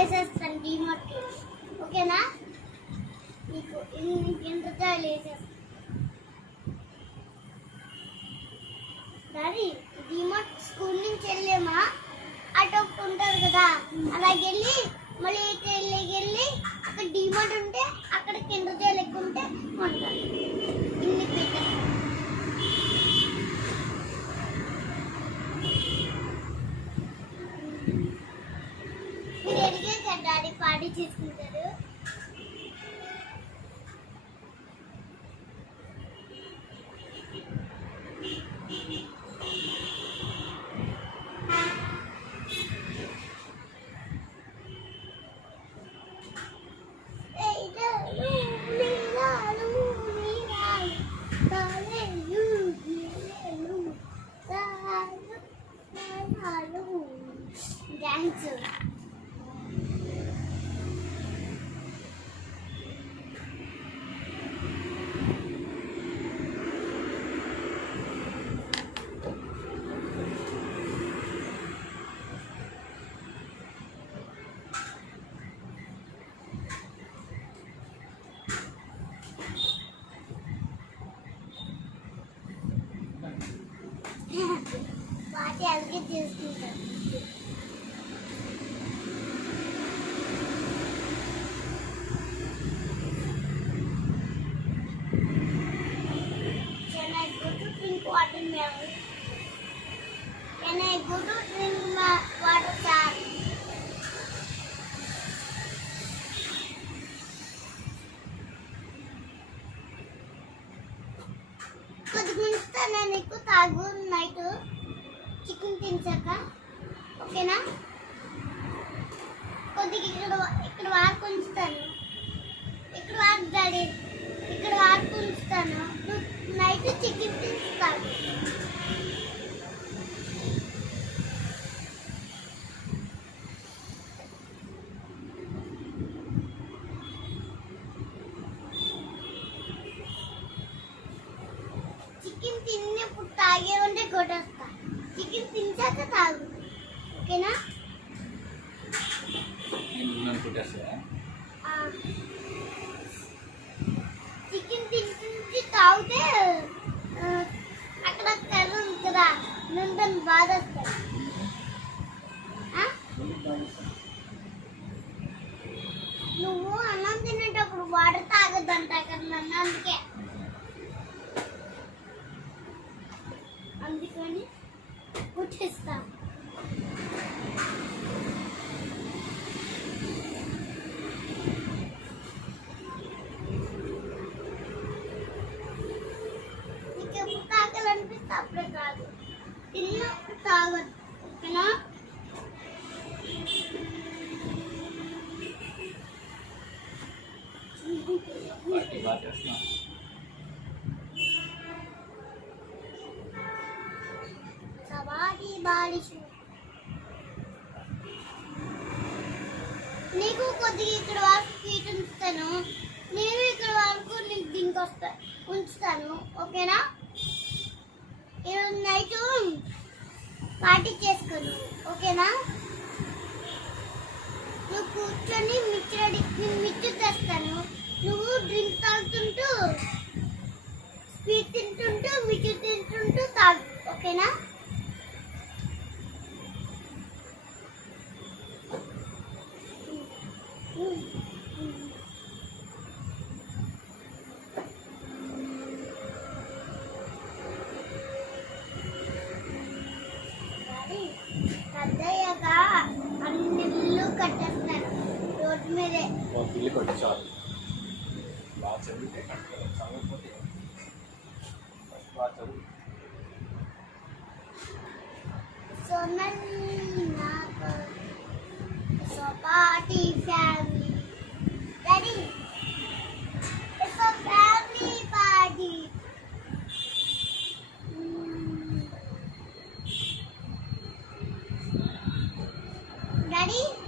వేసేస్తాను డీమార్ట్కి, ఓకేనా? నీకు కిందజాలు వేసేస్తాను. డాడీ డీమార్ట్ స్కూల్ నుంచి వెళ్ళేమా అటు ఒకటి ఉంటుంది కదా, అలాగే వెళ్ళి మళ్ళీ వెళ్ళి అక్కడ డీమార్ట్ ఉంటే అక్కడ కిందజాలు ఎక్కువ ఉంటే ఉంటాను. ఇన్ని పెట్టేస్తాను. మీరు అడిగారు కదా డాడీ పార్టీ చేసుకుంటారు. థ్యాంక్స్. పార్టీ అలాగే చేసుకుంటాం. Watermelon. Can I go to drink my water tap? కొద్దిగా ఉంచుతాను నీకు, తాగు నైట్ చికెన్ తినసాక, ఓకేనా? కొద్దిగా ఇక్కడ వారికి ఉంచుతాను, ఇక్కడ వారికి డాడీ ఇక్కడ వారికి ఉంచుతాను. నైట్ చికెన్ తింటాను. చికెన్ తిన్నప్పుడు తాగే ఉంటే కొట్టేస్తా. చికెన్ తింటాక తాగు, ఓకేనా? చికెన్ తింటుంటే తాగితే అక్కడ కర్ర ఉంది కదా, దాన్ని బాధ వస్తుంది. నువ్వు అన్నం తినేటప్పుడు వాటర్ తాగొద్దంట కదా, అందుకని పుట్టిస్తా. నీకెప్పుడు తాగాలనిపిస్తే అప్పుడే తాగు, తిన్నప్పుడు తాగొద్దు, ఓకేనా? నీకు కొద్దిగా ఇక్కడ వరకు స్వీట్ ఉంచుతాను, నేను ఇక్కడ వరకు నీకు దీనికి ఉంచుతాను, ఓకేనా? ఈరోజు నైట్ పార్టీ చేసుకోను, ఓకేనా? నువ్వు కూర్చొని మిక్చర్ తెస్తాను, నువ్వు డ్రింక్ తాగుతుంటూ స్వీట్ తింటుంటూ మిక్చర్ తింటుంటూ తాగు, ఓకేనా? పెద్దయ్యాక అన్ని ఇల్లు కట్టేస్తారు రోడ్డు మీదే. ఇల్లు కట్టించాలి, బాగా చదివితే చదవకపోతే బాగా చదువు. Party family. Daddy, it's a family party. Daddy.